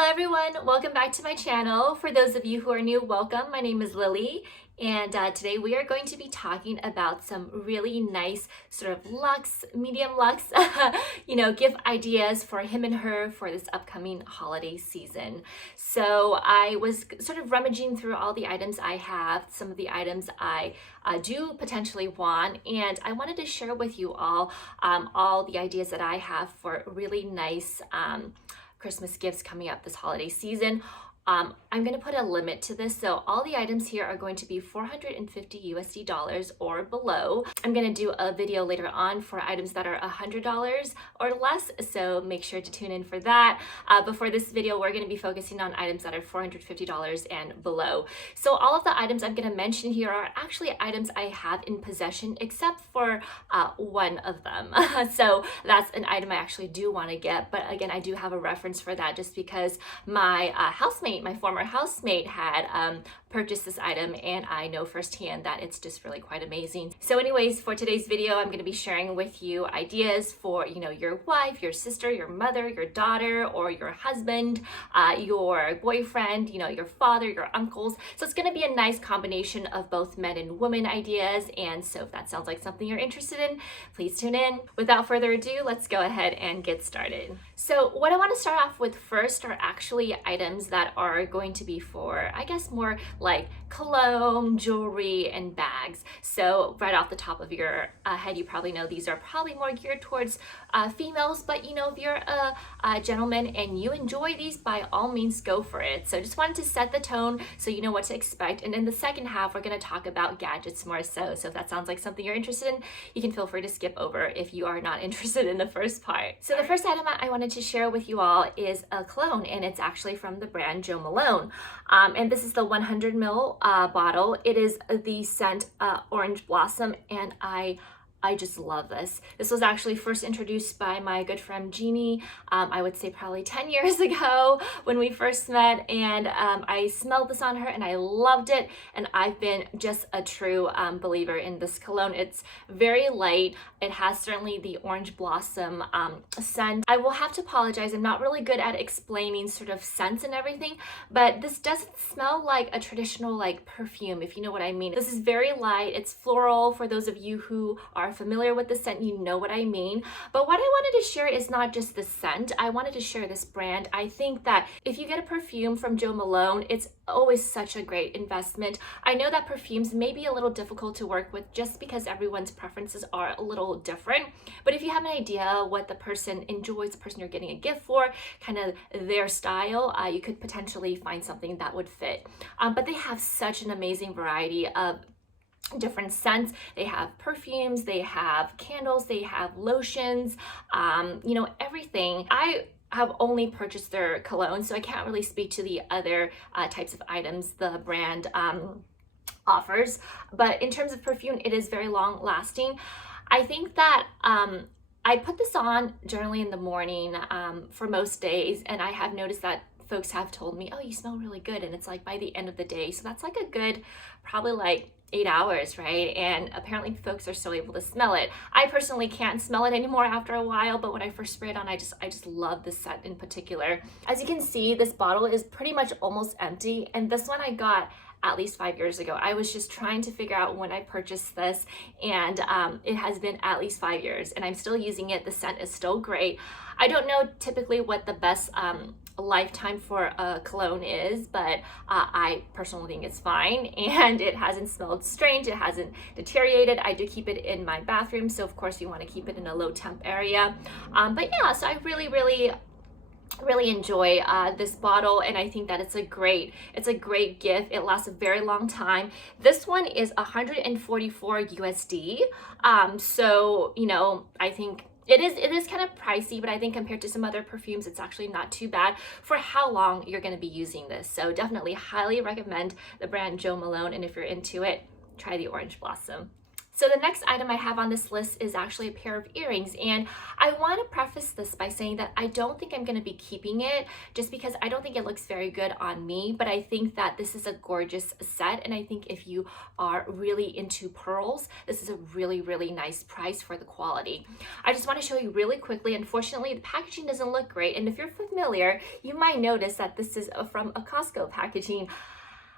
Hello everyone, welcome back to my channel. For those of you who are new, welcome. My name is Lily, and today we are going to be talking about some really nice sort of luxe, medium luxe, gift ideas for him and her for this upcoming holiday season. So I was sort of rummaging through all the items I have, some of the items I do potentially want, and I wanted to share with you all the ideas that I have for really nice Christmas gifts coming up this holiday season. I'm going to put a limit to this, so all the items here are going to be $450 USD or below. I'm going to do a video later on for items that are $100 or less, so make sure to tune in for that. But for this video, we're going to be focusing on items that are $450 and below. So all of the items I'm going to mention here are actually items I have in possession, except for one of them. So that's an item I actually do want to get, but again, I do have a reference for that just because my my former housemate had purchased this item, and I know firsthand that it's just really quite amazing. So anyways, for today's video, I'm going to be sharing with you ideas for, your wife, your sister, your mother, your daughter, or your husband, your boyfriend, your father, your uncles. So it's going to be a nice combination of both men and women ideas. And so if that sounds like something you're interested in, please tune in. Without further ado, let's go ahead and get started. So what I want to start off with first are actually items that are going to be for, I guess, more like cologne, jewelry, and bags. So right off the top of your head, you probably know these are probably more geared towards females, but if you're a gentleman and you enjoy these, by all means go for it. So just wanted to set the tone so you know what to expect. And in the second half, we're going to talk about gadgets more so. So if that sounds like something you're interested in, you can feel free to skip over if you are not interested in the first part. So the first item I wanted to share with you all is a cologne, and it's actually from the brand Jo Malone. And this is the 100 ml bottle. It is the scent Orange Blossom, and I just love this. This was actually first introduced by my good friend Jeannie, I would say probably 10 years ago when we first met, and I smelled this on her and I loved it, and I've been just a true believer in this cologne. It's very light. It has certainly the Orange Blossom scent. I will have to apologize, I'm not really good at explaining sort of scents and everything, but this doesn't smell like a traditional like perfume, if you know what I mean. This is very light, it's floral. For those of you who are familiar with the scent, you know what I mean. But what I wanted to share is not just the scent, I wanted to share this brand. I think that if you get a perfume from Jo Malone, it's always such a great investment. I know that perfumes may be a little difficult to work with just because everyone's preferences are a little different, but if you have an idea what the person enjoys, the person you're getting a gift for, kind of their style, you could potentially find something that would fit. But they have such an amazing variety of different scents. They have perfumes, they have candles, they have lotions, everything. I have only purchased their cologne, so I can't really speak to the other types of items the brand offers. But in terms of perfume, it is very long lasting. I think that I put this on generally in the morning for most days, and I have noticed that folks have told me, oh, you smell really good, and it's like by the end of the day. So that's like a good, probably like 8 hours, right? And apparently folks are still able to smell it. I personally can't smell it anymore after a while, but when I first sprayed on, I just love this scent in particular. As you can see, this bottle is pretty much almost empty, and this one I got at least 5 years ago. I was just trying to figure out when I purchased this, and it has been at least 5 years, and I'm still using it. The scent is still great. I don't know typically what the best lifetime for a cologne is, but I personally think it's fine, and it hasn't smelled strange, it hasn't deteriorated. I do keep it in my bathroom, so of course you want to keep it in a low temp area. But yeah, so I really enjoy this bottle, and I think that it's a great gift. It lasts a very long time. This one is 144 USD. So I think it is kind of pricey, but I think compared to some other perfumes, it's actually not too bad for how long you're going to be using this. So definitely highly recommend the brand Jo Malone, and if you're into it, try the Orange Blossom. So the next item I have on this list is actually a pair of earrings, and I want to preface this by saying that I don't think I'm going to be keeping it just because I don't think it looks very good on me, but I think that this is a gorgeous set, and I think if you are really into pearls, this is a really, really nice price for the quality. I just want to show you really quickly. Unfortunately, the packaging doesn't look great, and if you're familiar, you might notice that this is from a Costco packaging.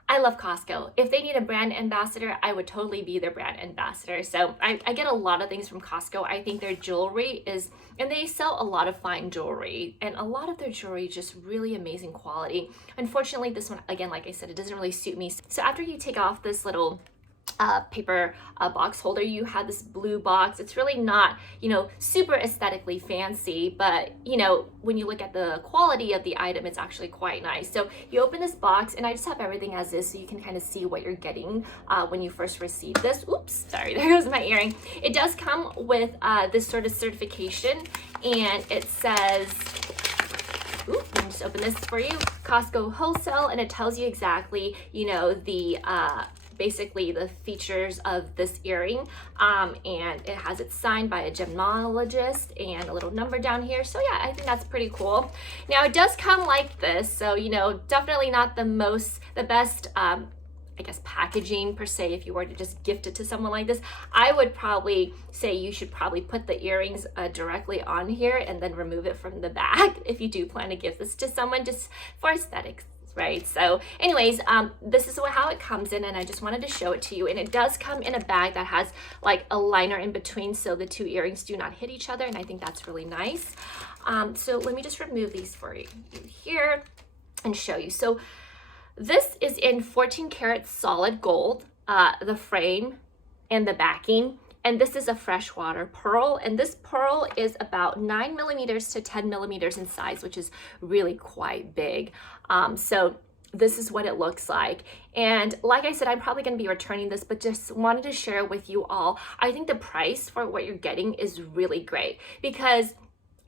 I love Costco. If they need a brand ambassador, I would totally be their brand ambassador. So I get a lot of things from Costco. I think their jewelry is, and they sell a lot of fine jewelry, and a lot of their jewelry is just really amazing quality. Unfortunately, this one, again, like I said, it doesn't really suit me. So after you take off this little paper box holder, you have this blue box. It's really not, you know, super aesthetically fancy, but you know, when you look at the quality of the item, it's actually quite nice. So you open this box, and I just have everything as is so you can kind of see what you're getting when you first receive this. Oops, sorry, there goes my earring. It does come with this sort of certification, and it says, ooh, let me just open this for you, Costco Wholesale, and it tells you exactly, you know, the basically the features of this earring, and it has it signed by a gemologist and a little number down here. So yeah, I think that's pretty cool. Now it does come like this, so you know, definitely not the best I guess packaging per se. If you were to just gift it to someone like this, I would probably say you should probably put the earrings directly on here and then remove it from the bag if you do plan to give this to someone, just for aesthetics, right? So anyways, this is how it comes in, and I just wanted to show it to you. And it does come in a bag that has like a liner in between, so the two earrings do not hit each other, and I think that's really nice. So let me just remove these for you here and show you. So this is in 14 karat solid gold, the frame and the backing. And this is a freshwater pearl, and this pearl is about 9 millimeters to 10 millimeters in size, which is really quite big. So this is what it looks like. And like I said, I'm probably going to be returning this, but just wanted to share with you all. I think the price for what you're getting is really great, because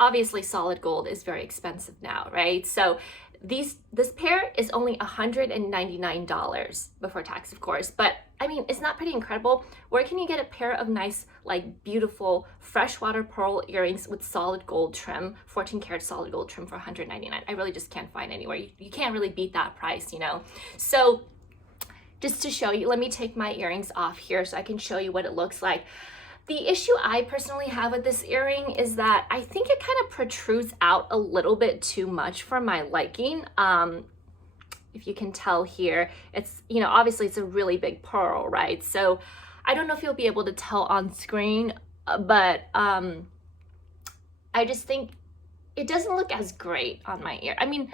obviously solid gold is very expensive now, right? So this pair is only $199 before tax, of course, but I mean, it's not pretty incredible? Where can you get a pair of nice, like beautiful freshwater pearl earrings with solid gold trim, 14 karat solid gold trim for $199? I really just can't find anywhere. You can't really beat that price, you know? So just to show you, let me take my earrings off here so I can show you what it looks like. The issue I personally have with this earring is that I think it kind of protrudes out a little bit too much for my liking. If you can tell here, it's, you know, obviously it's a really big pearl, right? So I don't know if you'll be able to tell on screen, but I just think it doesn't look as great on my ear. I mean,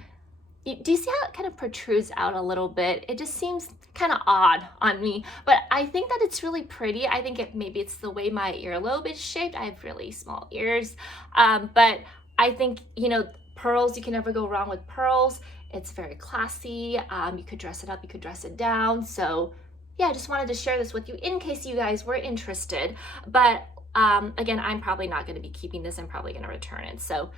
do you see how it kind of protrudes out a little bit? It just seems kind of odd on me, but I think that it's really pretty. I think maybe it's the way my earlobe is shaped. I have really small ears, but I think, you know, pearls, you can never go wrong with pearls. It's very classy. You could dress it up, you could dress it down. So yeah, I just wanted to share this with you in case you guys were interested. But again, I'm probably not going to be keeping this. I'm probably going to return it. So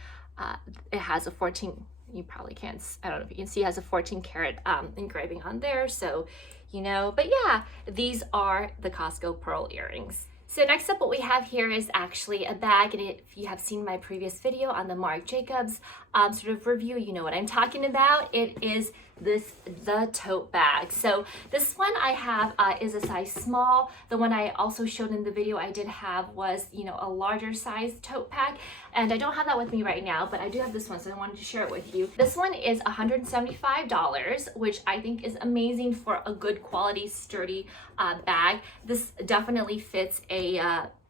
it has a 14, you probably can't, I don't know if you can see, it has a 14 karat engraving on there. So, you know, but yeah, these are the Costco pearl earrings. So next up, what we have here is actually a bag, and if you have seen my previous video on the Marc Jacobs sort of review, you know what I'm talking about. It is the tote bag. So this one I have is a size small. The one I also showed in the video I did have was, you know, a larger size tote bag, and I don't have that with me right now, but I do have this one, so I wanted to share it with you. This one is $175, which I think is amazing for a good quality, sturdy bag. This definitely fits a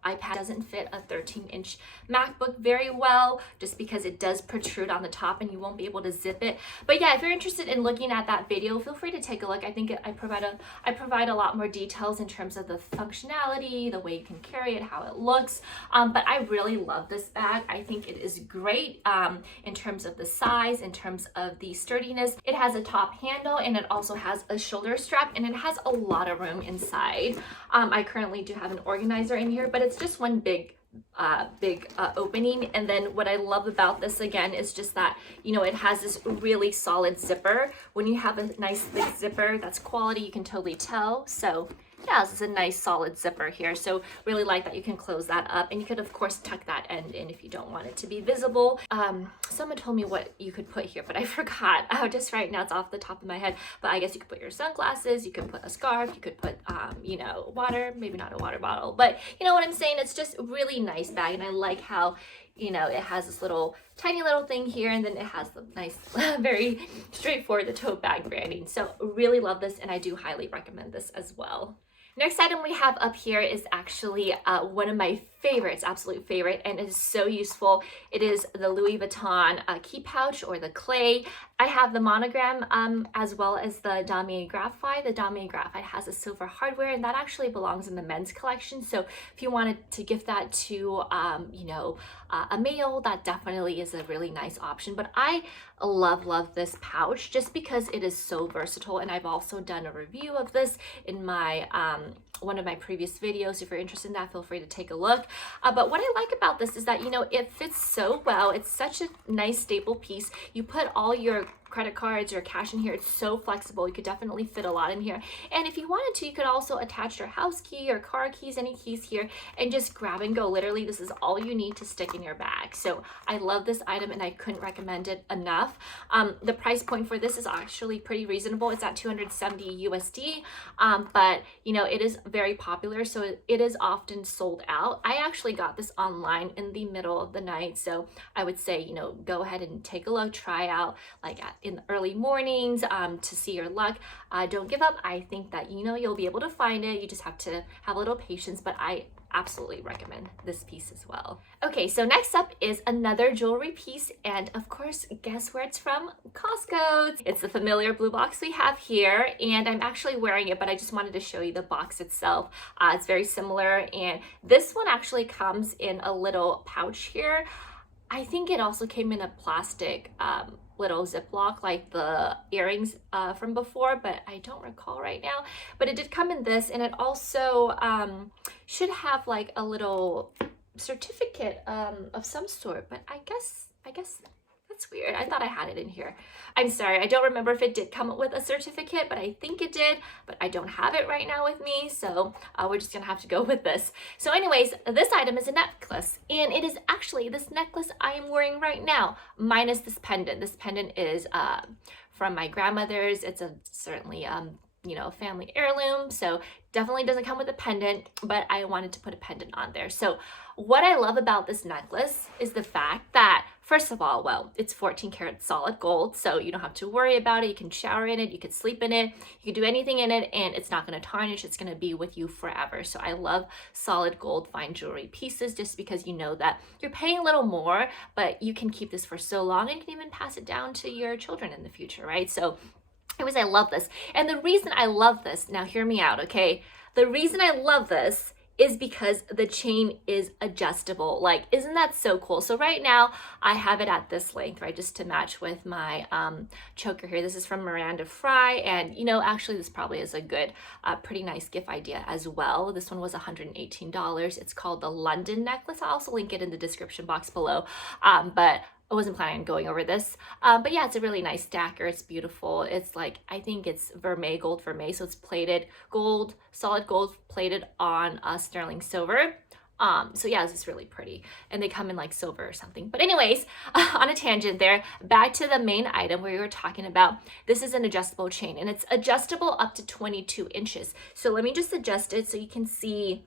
iPad. Doesn't fit a 13-inch MacBook very well, just because it does protrude on the top and you won't be able to zip it. But yeah, if you're interested in looking at that video, feel free to take a look. I think I provide a lot more details in terms of the functionality, the way you can carry it, how it looks. But I really love this bag. I think it is great in terms of the size, in terms of the sturdiness. It has a top handle, and it also has a shoulder strap, and it has a lot of room inside. I currently do have an organizer in here, but it's just one big opening. And then what I love about this again is just that, you know, it has this really solid zipper. When you have a nice thick zipper, that's quality, you can totally tell. So Yeah, this is a nice solid zipper here. So really like that you can close that up, and you could of course tuck that end in if you don't want it to be visible. Someone told me what you could put here, but I forgot. Just right now it's off the top of my head, but I guess you could put your sunglasses, you could put a scarf, you could put, you know, water, maybe not a water bottle, but you know what I'm saying? It's just a really nice bag, and I like how, you know, it has this little tiny little thing here, and then it has the nice, very straightforward, the Tote Bag branding. So really love this, and I do highly recommend this as well. Next item we have up here is actually one of my favorites, absolute favorite, and it is so useful. It is the Louis Vuitton key pouch, or the clay. I have the monogram as well as the Damier Graphite. The Damier Graphite has a silver hardware, and that actually belongs in the men's collection. So if you wanted to gift that to, you know, a male, that definitely is a really nice option. But I love this pouch just because it is so versatile, and I've also done a review of this in my one of my previous videos. If you're interested in that, feel free to take a look. But what I like about this is that, you know, it fits so well. It's such a nice staple piece. You put all your credit cards or cash in here. It's so flexible. You could definitely fit a lot in here. And if you wanted to, you could also attach your house key or car keys, any keys here, and just grab and go. Literally, this is all you need to stick in your bag. So I love this item, and I couldn't recommend it enough. The price point for this is actually pretty reasonable. It's at 270 USD, but you know, it is very popular, so it is often sold out. I actually got this online in the middle of the night, so I would say, you know, go ahead and take a look, try out like in the early mornings to see your luck. Don't give up. I think that, you know, you'll be able to find it. You just have to have a little patience, but I absolutely recommend this piece as well. Okay, so next up is another jewelry piece, and of course, guess where it's from? Costco. It's the familiar blue box we have here, and I'm actually wearing it, but I just wanted to show you the box itself. It's very similar, and this one actually comes in a little pouch here. I think it also came in a plastic little Ziploc like the earrings from before, but I don't recall right now. But it did come in this, and it also should have like a little certificate of some sort, but I guess that's weird. I thought I had it in here. I'm sorry, I don't remember if it did come with a certificate, but I think it did, but I don't have it right now with me, so we're just gonna have to go with this. So anyways, this item is a necklace, and it is actually this necklace I am wearing right now, minus this pendant. This pendant is from my grandmother's. It's certainly you know, family heirloom, so definitely doesn't come with a pendant, but I wanted to put a pendant on there. So what I love about this necklace is the fact that, first of all, well, it's 14 karat solid gold, so you don't have to worry about it. You can shower in it, you can sleep in it, you can do anything in it, and it's not going to tarnish. It's going to be with you forever. So I love solid gold fine jewelry pieces, just because you know that you're paying a little more, but you can keep this for so long, and you can even pass it down to your children in the future, right? So anyways, I love this. And the reason I love this, now hear me out, okay? The reason I love this is because the chain is adjustable. Like, isn't that so cool? So right now I have it at this length, right? Just to match with my choker here. This is from Miranda Fry. And you know, actually this probably is a good, pretty nice gift idea as well. This one was $118. It's called the London necklace. I'll also link it in the description box below. But I wasn't planning on going over this, but yeah, it's a really nice stacker. It's beautiful. It's like, I think it's vermeil, gold vermeil, so it's plated gold, solid gold plated on sterling silver. So yeah, this is really pretty, and they come in like silver or something. But anyways, on a tangent there, back to the main item where we were talking about. This is an adjustable chain, and it's adjustable up to 22 inches. So let me just adjust it so you can see.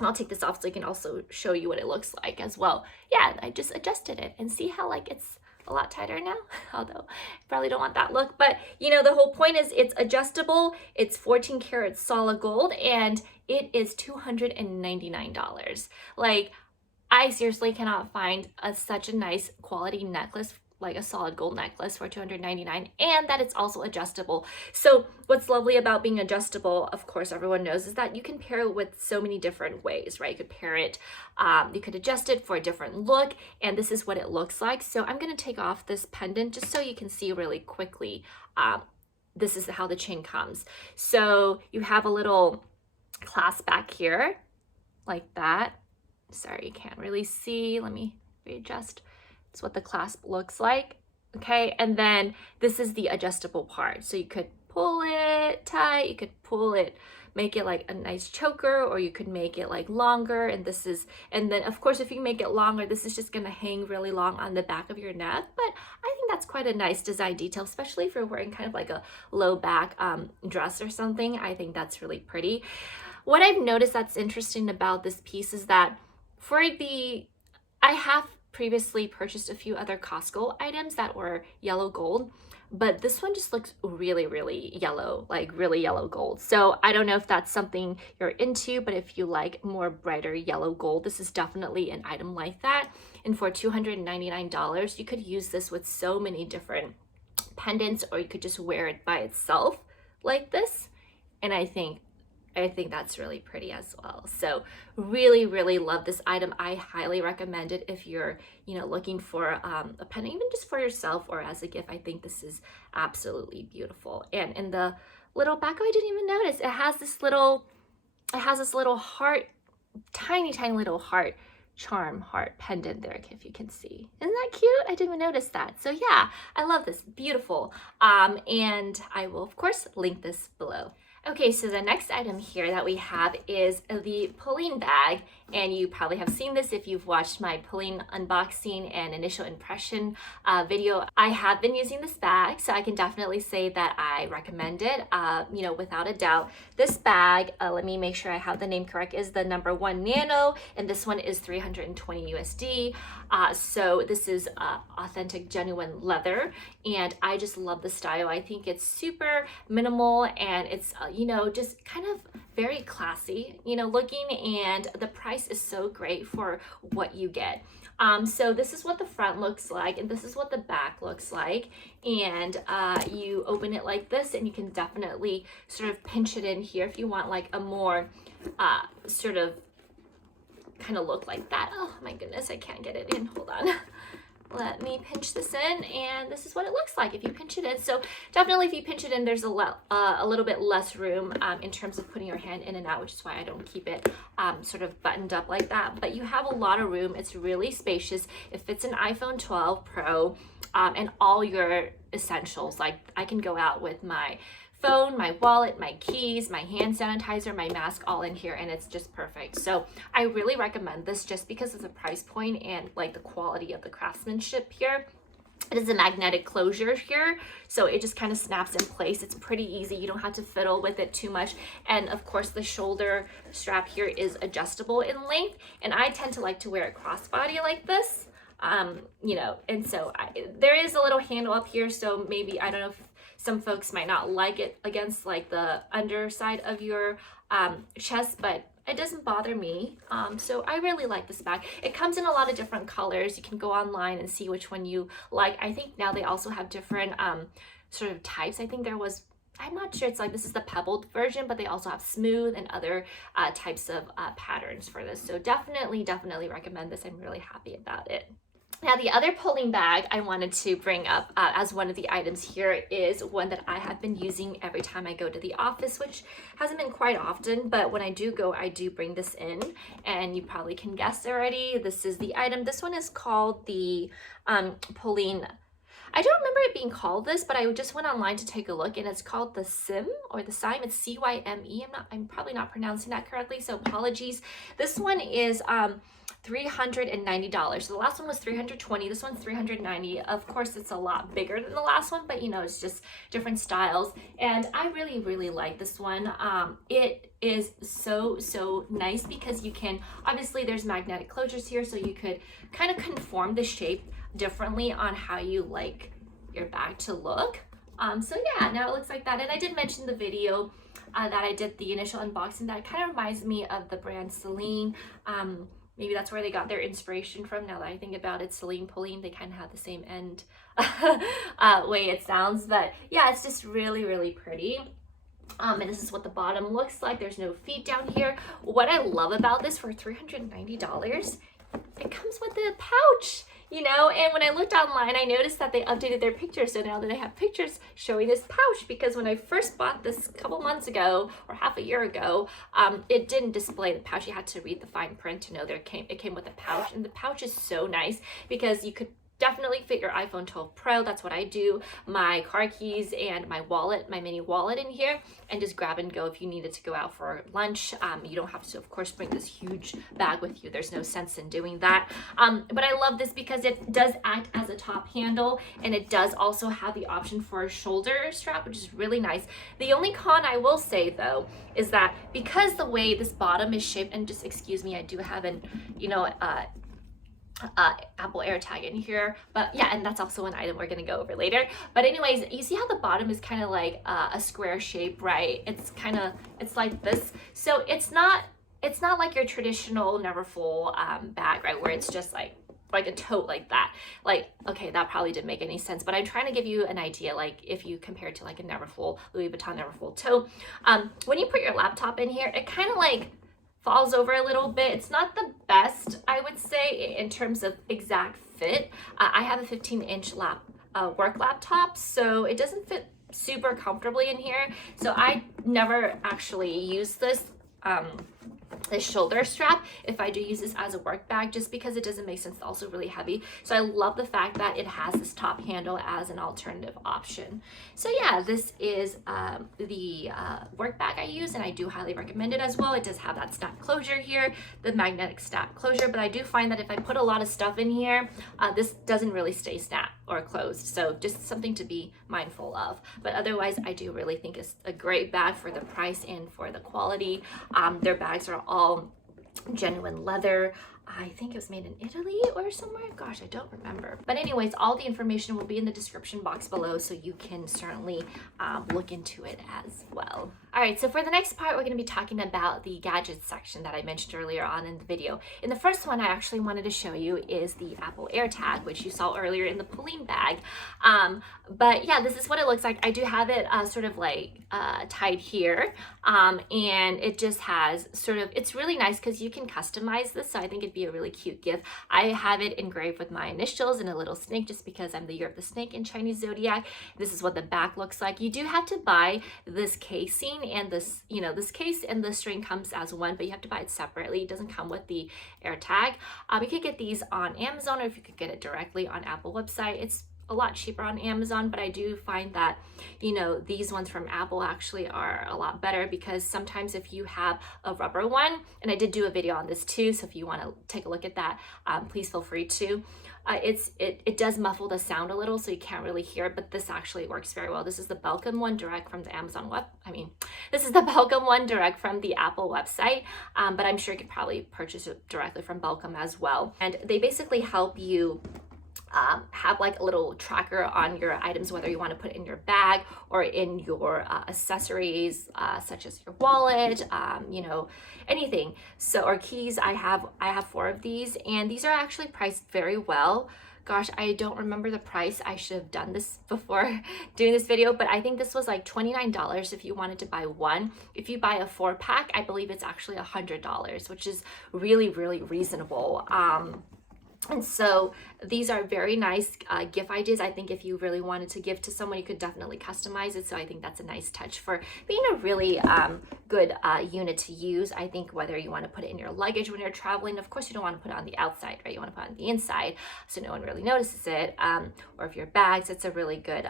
I'll take this off so I can also show you what it looks like as well. Yeah, I just adjusted it, and see how like it's a lot tighter now, although you probably don't want that look. But you know, the whole point is it's adjustable. It's 14 karat solid gold, and it is $299. Like, I seriously cannot find such a nice quality necklace, like a solid gold necklace, for $299, and that it's also adjustable. So what's lovely about being adjustable, of course everyone knows, is that you can pair it with so many different ways, right? You could pair it, you could adjust it for a different look, and this is what it looks like. So I'm going to take off this pendant just so you can see really quickly. This is how the chain comes. So you have a little clasp back here like that. Sorry, you can't really see. Let me readjust. It's what the clasp looks like. Okay, and then this is the adjustable part. So you could pull it tight, you could pull it make it like a nice choker, or you could make it like longer, and then of course if you make it longer, this is just gonna hang really long on the back of your neck. But I think that's quite a nice design detail, especially if you're wearing kind of like a low back dress or something. I think that's really pretty. What I've noticed that's interesting about this piece is that I have previously purchased a few other Costco items that were yellow gold, but this one just looks really, really yellow, like really yellow gold. So I don't know if that's something you're into, but if you like more brighter yellow gold, this is definitely an item like that. And for $299, you could use this with so many different pendants, or you could just wear it by itself like this. And I think that's really pretty as well. So really, really love this item. I highly recommend it if you're, looking for a pendant, even just for yourself or as a gift. I think this is absolutely beautiful. And in the little back, I didn't even notice, it has this little heart, tiny little heart, charm heart pendant there, if you can see. Isn't that cute? I didn't even notice that. So yeah, I love this. Beautiful. And I will of course link this below. Okay, so the next item here that we have is the pulling bag, and you probably have seen this if you've watched my pulling unboxing and initial impression video. I have been using this bag, so I can definitely say that I recommend it, without a doubt. This bag, let me make sure I have the name correct, is the number 1 Nano, and this one is 320 USD. So this is authentic, genuine leather, and I just love the style. I think it's super minimal, and it's just kind of very classy, looking, and the price is so great for what you get. So this is what the front looks like, and this is what the back looks like. And you open it like this, and you can definitely sort of pinch it in here if you want like a more sort of kind of look like that. Oh my goodness, I can't get it in. Hold on. Let me pinch this in, and this is what it looks like if you pinch it in. So definitely if you pinch it in, there's a little bit less room in terms of putting your hand in and out, which is why I don't keep it sort of buttoned up like that. But you have a lot of room. It's really spacious. It fits an iPhone 12 Pro and all your essentials. Like I can go out with my phone, my wallet, my keys, my hand sanitizer, my mask, all in here, and it's just perfect. So I really recommend this just because of the price point and like the quality of the craftsmanship here. It is a magnetic closure here, so it just kind of snaps in place. It's pretty easy. You don't have to fiddle with it too much. And of course, the shoulder strap here is adjustable in length, and I tend to like to wear it crossbody like this. And so there is a little handle up here, so maybe, I don't know if some folks might not like it against like the underside of your chest, but it doesn't bother me. So I really like this bag. It comes in a lot of different colors. You can go online and see which one you like. I think now they also have different sort of types. I think I'm not sure, it's like this is the pebbled version, but they also have smooth and other types of patterns for this. So definitely recommend this. I'm really happy about it. Now, the other pulling bag I wanted to bring up as one of the items here is one that I have been using every time I go to the office, which hasn't been quite often, but when I do go, I do bring this in, and you probably can guess already. This is the item. This one is called the pulling. I don't remember it being called this, but I just went online to take a look, and it's called the Cyme or the Cyme. It's C-Y-M-E. I'm probably not pronouncing that correctly, so apologies. This one is $390. So the last one was $320. This one's $390. Of course, it's a lot bigger than the last one, but it's just different styles. And I really like this one. It is so nice because you can, obviously there's magnetic closures here, so you could kind of conform the shape differently on how you like your bag to look. So yeah, now it looks like that. And I did mention the video that I did, the initial unboxing, that kind of reminds me of the brand Celine. Maybe that's where they got their inspiration from. Now that I think about it, Celine pulling, they kind of have the same end way it sounds. But yeah, it's just really pretty. And this is what the bottom looks like. There's no feet down here. What I love about this, for $390, it comes with a pouch. And when I looked online, I noticed that they updated their pictures. So now that I have pictures showing this pouch, because when I first bought this a couple months ago or half a year ago, it didn't display the pouch. You had to read the fine print to know it came with a pouch. And the pouch is so nice because you could definitely fit your iPhone 12 Pro. That's what I do. My car keys and my wallet, my mini wallet in here, and just grab and go if you needed to go out for lunch. You don't have to, of course, bring this huge bag with you. There's no sense in doing that. But I love this because it does act as a top handle, and it does also have the option for a shoulder strap, which is really nice. The only con I will say though is that because the way this bottom is shaped, and just excuse me, I do have an, Apple AirTag in here, but yeah, and that's also an item we're gonna go over later. But anyways, you see how the bottom is kind of like a square shape, right? It's like this, so it's not like your traditional Neverfull bag, right, where it's just like a tote like that. Like, okay, that probably didn't make any sense, but I'm trying to give you an idea, like if you compare it to like a Neverfull, Louis Vuitton Neverfull tote. When you put your laptop in here, it kind of like falls over a little bit. It's not the best, I would say, in terms of exact fit. I have a 15-inch work laptop, so it doesn't fit super comfortably in here. So I never actually use this shoulder strap if I do use this as a work bag, just because it doesn't make sense. It's also really heavy. So I love the fact that it has this top handle as an alternative option. So yeah, this is the work bag I use, and I do highly recommend it as well. It does have that snap closure here, the magnetic snap closure, but I do find that if I put a lot of stuff in here, this doesn't really stay snap or closed. So just something to be mindful of. But otherwise, I do really think it's a great bag for the price and for the quality. Their bags are all genuine leather. I think it was made in Italy or somewhere. Gosh, I don't remember. But anyways, all the information will be in the description box below, so you can certainly look into it as well. All right, so for the next part, we're going to be talking about the gadgets section that I mentioned earlier on in the video. In the first one, I actually wanted to show you is the Apple AirTag, which you saw earlier in the Pauline bag. But yeah, this is what it looks like. I do have it sort of like tied here, and it just has sort of, it's really nice because you can customize this, so I think it'd be a really cute gift. I have it engraved with my initials and a little snake, just because I'm the year of the snake in Chinese zodiac. This is what the back looks like. You do have to buy this casing, and this, this case and the string comes as one, but you have to buy it separately. It doesn't come with the AirTag. You could get these on Amazon, or if you could get it directly on Apple website, it's a lot cheaper on Amazon. But I do find that, these ones from Apple actually are a lot better, because sometimes if you have a rubber one, and I did do a video on this too, so if you want to take a look at that, please feel free to. It does muffle the sound a little, so you can't really hear it, but this actually works very well. This is the Belkin one direct from the this is the Belkin one direct from the Apple website, but I'm sure you could probably purchase it directly from Belkin as well. And they basically help you have like a little tracker on your items, whether you want to put it in your bag or in your accessories, such as your wallet, anything. So, or keys. I have 4 of these, and these are actually priced very well. Gosh, I don't remember the price. I should have done this before doing this video, but I think this was like $29 if you wanted to buy one. If you buy a 4-pack, I believe it's actually $100, which is really, really reasonable. And so these are very nice gift ideas. I think if you really wanted to give to someone, you could definitely customize it. So I think that's a nice touch for being a really good unit to use. I think whether you want to put it in your luggage when you're traveling, of course you don't want to put it on the outside, right? You want to put it on the inside so no one really notices it. Or if your bags, it's a really good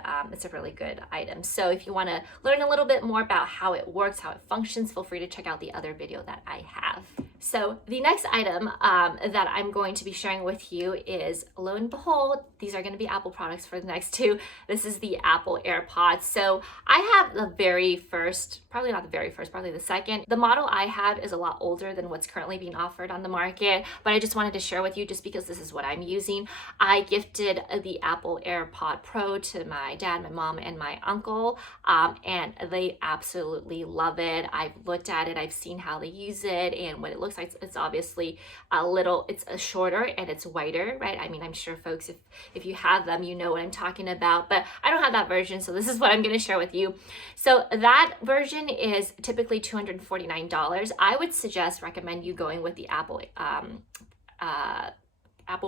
item. So if you want to learn a little bit more about how it works, how it functions, feel free to check out the other video that I have. So the next item that I'm going to be sharing with you is, lo and behold, these are going to be Apple products for the next 2. This is the Apple AirPods. So I have the very first, probably not the very first, probably the second. The model I have is a lot older than what's currently being offered on the market, but I just wanted to share with you just because this is what I'm using. I gifted the Apple AirPod Pro to my dad, my mom, and my uncle, and they absolutely love it. I've looked at it, I've seen how they use it, and what it looks like. It's obviously it's a shorter and it's whiter, right? I mean, I'm sure folks, if you have them, you know what I'm talking about, but I don't have that version, so this is what I'm going to share with you. So that version is typically $249. I would recommend you going with the Apple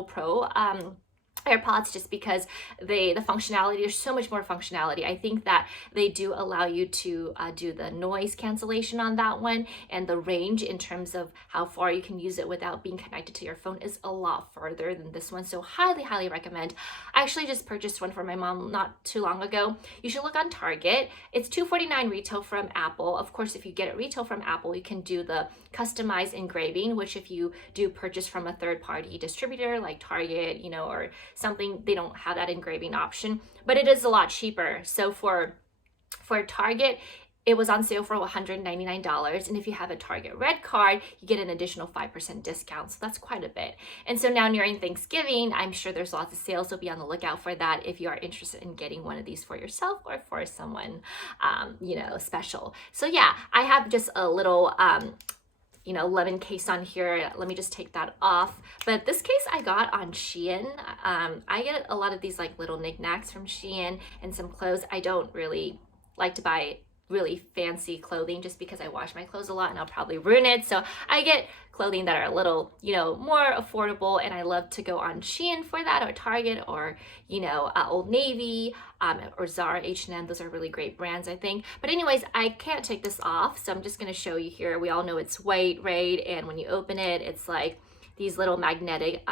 Pro AirPods, just because the functionality, there's so much more functionality. I think that they do allow you to do the noise cancellation on that one, and the range in terms of how far you can use it without being connected to your phone is a lot further than this one. So highly recommend. I actually just purchased one for my mom not too long ago. You should look on Target. It's $249 retail from Apple. Of course, if you get it retail from Apple, you can do the customized engraving, which if you do purchase from a third-party distributor like Target, or something, they don't have that engraving option, but it is a lot cheaper. So for Target, it was on sale for $199, and if you have a Target Red card, you get an additional 5% discount, so that's quite a bit. And so now nearing Thanksgiving, I'm sure there's lots of sales, so be on the lookout for that if you are interested in getting one of these for yourself or for someone, special. So yeah, I have just a little lemon case on here. Let me just take that off. But this case I got on Shein. I get a lot of these like little knickknacks from Shein and some clothes. I don't really like to buy really fancy clothing just because I wash my clothes a lot and I'll probably ruin it. So I get clothing that are a little, more affordable, and I love to go on Shein for that, or Target, or, Old Navy, or Zara, H&M. Those are really great brands, I think. But anyways, I can't take this off, so I'm just going to show you here. We all know it's white, right? And when you open it, it's like these little magnetic,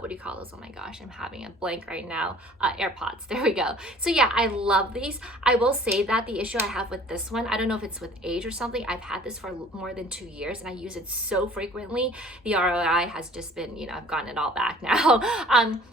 what do you call those? Oh my gosh, I'm having a blank right now. AirPods, there we go. So yeah, I love these. I will say that the issue I have with this one, I don't know if it's with age or something, I've had this for more than 2 years and I use it so frequently. The ROI has just been, I've gotten it all back now.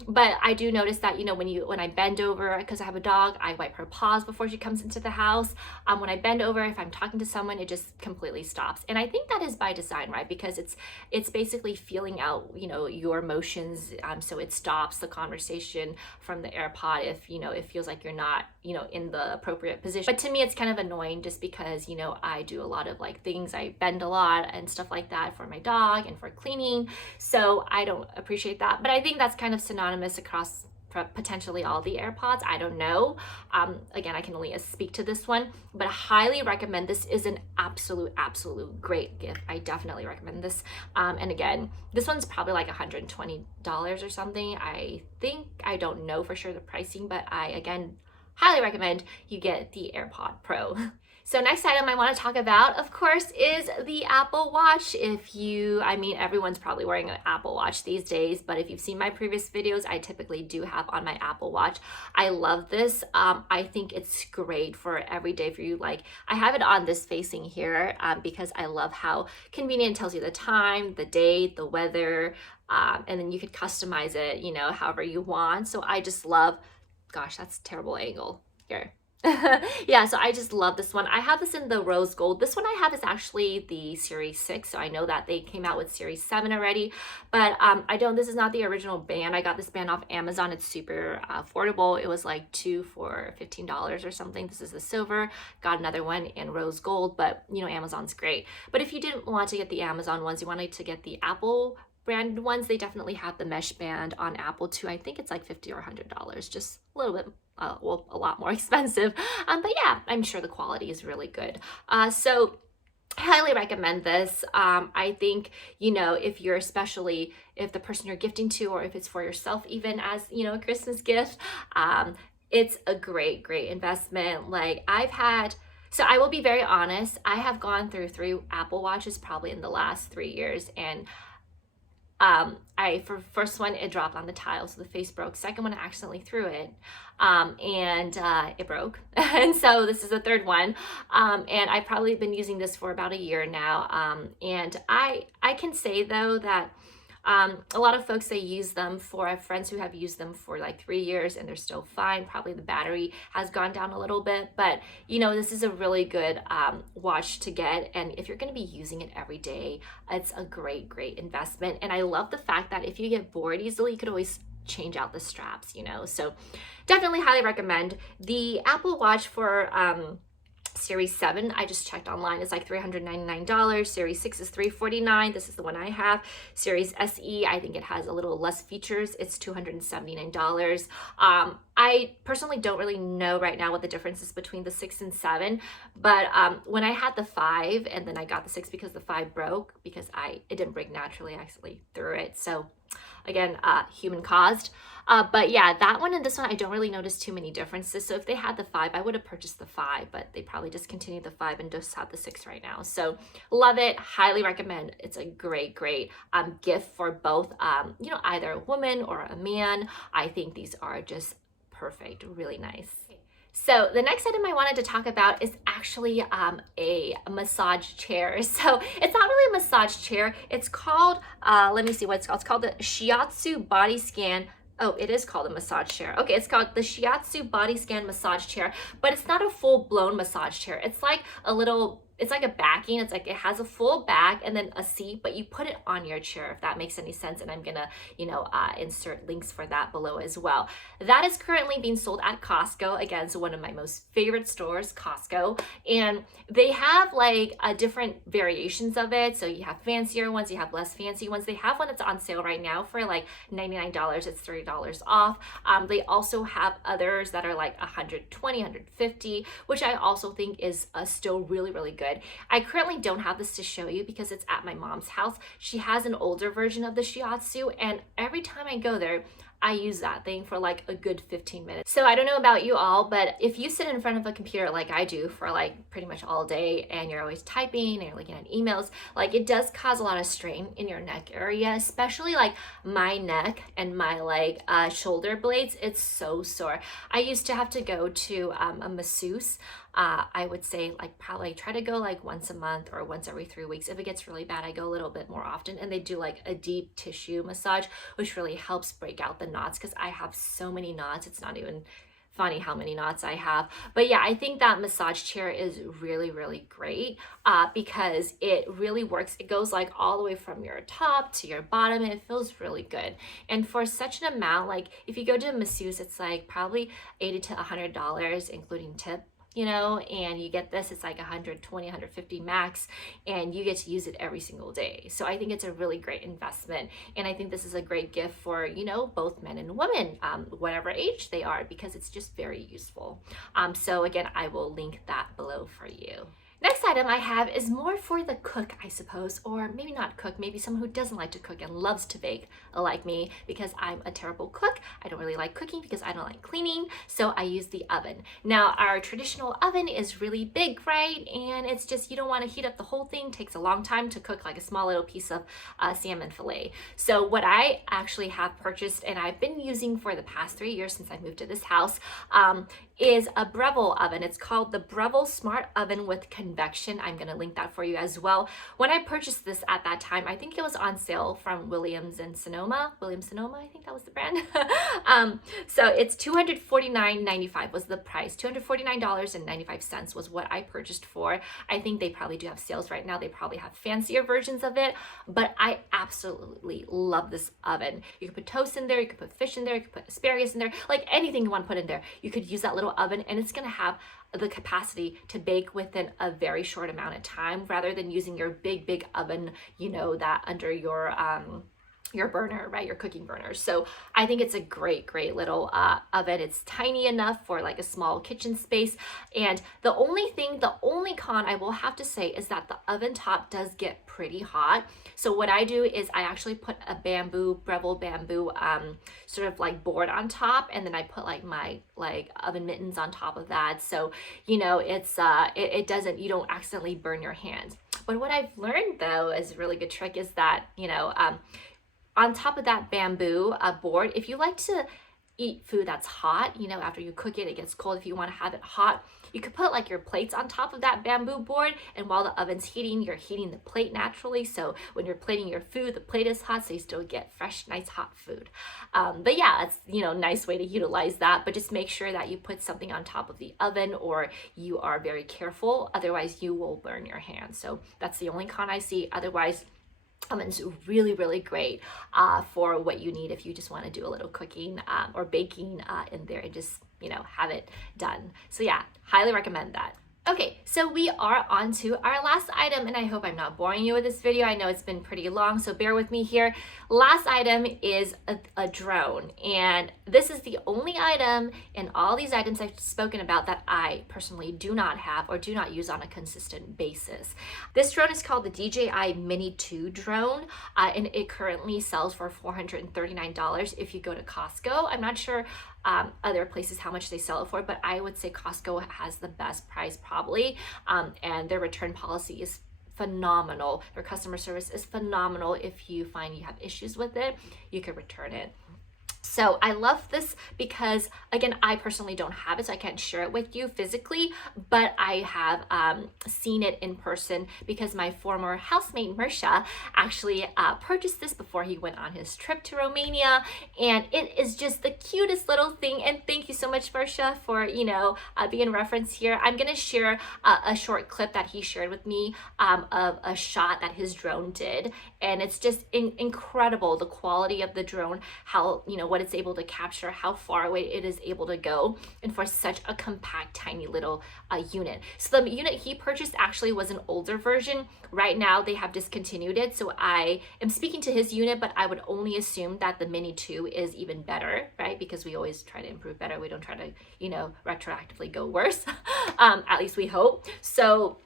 But I do notice that, when I bend over, because I have a dog, I wipe her paws before she comes into the house. When I bend over, if I'm talking to someone, it just completely stops. And I think that is by design, right? Because it's basically feeling out, your emotions. So it stops the conversation from the AirPod if, it feels like you're not, in the appropriate position. But to me, it's kind of annoying just because, I do a lot of things. I bend a lot and stuff like that for my dog and for cleaning. So I don't appreciate that. But I think that's kind of synonymous across potentially all the AirPods. I don't know. Again, I can only speak to this one, but I highly recommend. This is an absolute great gift. I definitely recommend this. And again, this one's probably like $120 or something. I think, I don't know for sure the pricing, but I, again, highly recommend you get the AirPod Pro. So next item I want to talk about, of course, is the Apple Watch. Everyone's probably wearing an Apple Watch these days, but if you've seen my previous videos, I typically do have on my Apple Watch. I love this. I think it's great for every day for you. Like, I have it on this facing here because I love how convenient. It tells you the time, the date, the weather, and then you could customize it, however you want. So I just love, gosh, that's a terrible angle here. Yeah, so I just love this one. I have this in the rose gold. This one I have is actually the Series 6, so I know that they came out with Series 7 already, but this is not the original band. I got this band off Amazon. It's super affordable. It was like 2 for $15 or something. This is the silver. Got another one in rose gold, but Amazon's great. But if you didn't want to get the Amazon ones, you wanted to get the Apple brand ones, they definitely have the mesh band on Apple too. I think it's like $50 or $100, just a little bit, a lot more expensive. But yeah, I'm sure the quality is really good. So highly recommend this. I think, if the person you're gifting to, or if it's for yourself, even as, a Christmas gift, it's a great investment. So I will be very honest, I have gone through 3 Apple Watches probably in the last 3 years, and for first one, it dropped on the tile, so the face broke. Second one, I accidentally threw it, and it broke. And so this is the third one, and I've probably been using this for about a year now. And I can say though that a lot of folks, I have friends who have used them for like 3 years and they're still fine. Probably the battery has gone down a little bit, but this is a really good watch to get. And if you're going to be using it every day, it's a great investment. And I love the fact that if you get bored easily, you could always change out the straps, so definitely highly recommend. The Apple Watch for Series 7, I just checked online, is like $399. Series 6 is $349. This is the one I have. Series SE, I think it has a little less features. It's $279. I personally don't really know right now what the difference is between the 6 and 7, but when I had the 5 and then I got the 6 because the 5 broke, because it didn't break naturally, I actually threw it. So again, human caused. But yeah, that one and this one, I don't really notice too many differences. So if they had the 5, I would have purchased the 5, but they probably discontinued the 5 and just have the 6 right now. So love it. Highly recommend. It's a great, great gift for both, either a woman or a man. I think these are just perfect, really nice. So the next item I wanted to talk about is actually a massage chair. So it's not really a massage chair. It's called, let me see what it's called. It's called the Shiatsu Body Scan. Oh, it is called a massage chair. Okay, it's called the Shiatsu Body Scan Massage Chair, but it's not a full-blown massage chair. It's like it's like a backing. It's like it has a full back and then a seat, but you put it on your chair, if that makes any sense. And I'm gonna, insert links for that below as well. That is currently being sold at Costco. Again, so one of my most favorite stores, Costco. And they have like different variations of it. So you have fancier ones, you have less fancy ones. They have one that's on sale right now for like $99. It's $30 off. They also have others that are like $120, $150, which I also think is still really, really good. I currently don't have this to show you because it's at my mom's house. She has an older version of the Shiatsu, and every time I go there, I use that thing for like a good 15 minutes. So I don't know about you all, but if you sit in front of a computer like I do for like pretty much all day and you're always typing and you're looking at emails, like it does cause a lot of strain in your neck area, especially like my neck and my like shoulder blades. It's so sore. I used to have to go to a masseuse. I would say like probably try to go like once a month or once every 3 weeks. If it gets really bad, I go a little bit more often, and they do like a deep tissue massage, which really helps break out the knots because I have so many knots. It's not even funny how many knots I have. But yeah, I think that massage chair is really, really great because it really works. It goes like all the way from your top to your bottom, and it feels really good. And for such an amount, like if you go to a masseuse, it's like probably $80 to $100, including tip. And you get this, it's like 120, 150 max, and you get to use it every single day. So I think it's a really great investment. And I think this is a great gift for, both men and women, whatever age they are, because it's just very useful. So again, I will link that below for you. Next item I have is more for the cook, I suppose, or maybe not cook, maybe someone who doesn't like to cook and loves to bake like me, because I'm a terrible cook. I don't really like cooking because I don't like cleaning, so I use the oven. Now, our traditional oven is really big, right? And it's just, you don't want to heat up the whole thing. It takes a long time to cook like a small little piece of salmon fillet. So what I actually have purchased and I've been using for the past 3 years since I moved to this house is a Breville oven. It's called the Breville Smart Oven with Convection. I'm going to link that for you as well. When I purchased this at that time, I think it was on sale from Williams Sonoma, I think that was the brand. So it's $249.95 was the price. $249.95 was what I purchased for. I think they probably do have sales right now. They probably have fancier versions of it, but I absolutely love this oven. You could put toast in there, you could put fish in there, you could put asparagus in there, like anything you want to put in there. You could use that little oven, and it's going to have the capacity to bake within a very short amount of time, rather than using your big oven, that under your burner, right? Your cooking burner. So I think it's a great little oven. It's tiny enough for like a small kitchen space. And the only con I will have to say is that the oven top does get pretty hot. So what I do is I actually put a Breville bamboo sort of like board on top, and then I put like my oven mittens on top of that. So, it doesn't, you don't accidentally burn your hands. But what I've learned though is a really good trick is that, on top of that bamboo board, if you like to eat food that's hot, after you cook it, it gets cold. If you want to have it hot, you could put like your plates on top of that bamboo board, and while the oven's heating, you're heating the plate naturally. So when you're plating your food, the plate is hot, so you still get fresh, nice hot food. But yeah, it's, nice way to utilize that, but just make sure that you put something on top of the oven, or you are very careful. Otherwise you will burn your hands. So that's the only con I see. Otherwise, it's really great for what you need if you just want to do a little cooking or baking in there and just, have it done. So yeah, highly recommend that. Okay, so we are on to our last item, and I hope I'm not boring you with this video. I know it's been pretty long, so bear with me here. Last item is a drone, and this is the only item in all these items I've spoken about that I personally do not have or do not use on a consistent basis. This drone is called the DJI Mini 2 drone, and it currently sells for $439 if you go to Costco. I'm not sure other places how much they sell it for, but I would say Costco has the best price probably, and their return policy is phenomenal. Their customer service is phenomenal. If you find you have issues with it, you can return it. So I love this because, again, I personally don't have it, so I can't share it with you physically, but I have seen it in person because my former housemate, Mersha, actually purchased this before he went on his trip to Romania, and it is just the cutest little thing, and thank you so much, Mersha, for, being referenced here. I'm going to share a short clip that he shared with me of a shot that his drone did, and it's just incredible, the quality of the drone, how, what it's able to capture, how far away it is able to go, and for such a compact, tiny little unit. So the unit he purchased actually was an older version. Right now they have discontinued it, so I am speaking to his unit, but I would only assume that the Mini 2 is even better, right? Because we always try to improve better. We don't try to, retroactively go worse. At least we hope. So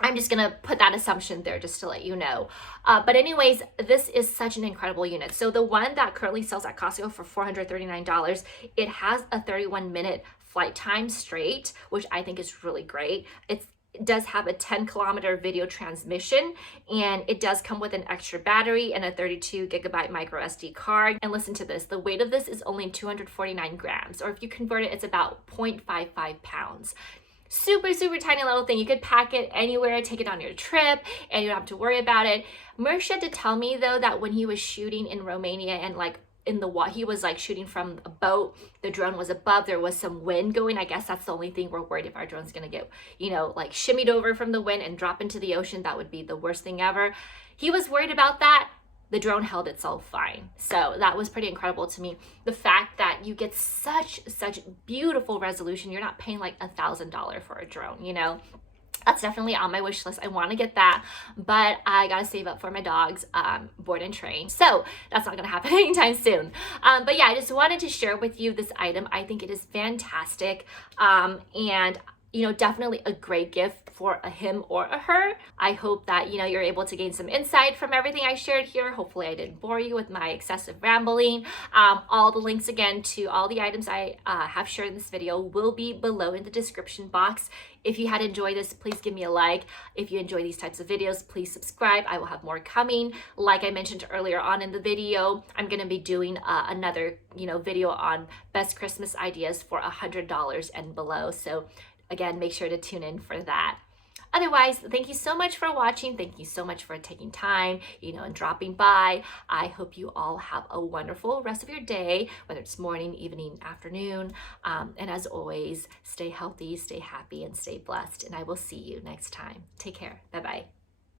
I'm just gonna put that assumption there just to let you know. But anyways, this is such an incredible unit. So the one that currently sells at Costco for $439, it has a 31-minute flight time straight, which I think is really great. It does have a 10-kilometer video transmission, and it does come with an extra battery and a 32 gigabyte micro SD card. And listen to this, the weight of this is only 249 grams, or if you convert it, it's about 0.55 pounds. Super, super tiny little thing. You could pack it anywhere, take it on your trip, and you don't have to worry about it. Mersha did tell me though that when he was shooting in Romania and in the water, he was shooting from a boat, the drone was above, there was some wind going. I guess that's the only thing we're worried if our drone's gonna get, shimmied over from the wind and drop into the ocean. That would be the worst thing ever. He was worried about that. The drone held itself fine. So that was pretty incredible to me. The fact that you get such beautiful resolution, you're not paying $1,000 for a drone, That's definitely on my wish list. I want to get that, but I got to save up for my dog's board and train. So that's not going to happen anytime soon. But yeah, I just wanted to share with you this item. I think it is fantastic. And definitely a great gift for a him or a her. I hope that, you're able to gain some insight from everything I shared here. Hopefully I didn't bore you with my excessive rambling. All the links again to all the items I have shared in this video will be below in the description box. If you had enjoyed this, please give me a like. If you enjoy these types of videos, please subscribe. I will have more coming. Like I mentioned earlier on in the video, I'm gonna be doing another, video on best Christmas ideas for $100 and below. So again, make sure to tune in for that. Otherwise, thank you so much for watching. Thank you so much for taking time, and dropping by. I hope you all have a wonderful rest of your day, whether it's morning, evening, afternoon. And as always, stay healthy, stay happy, and stay blessed. And I will see you next time. Take care. Bye-bye.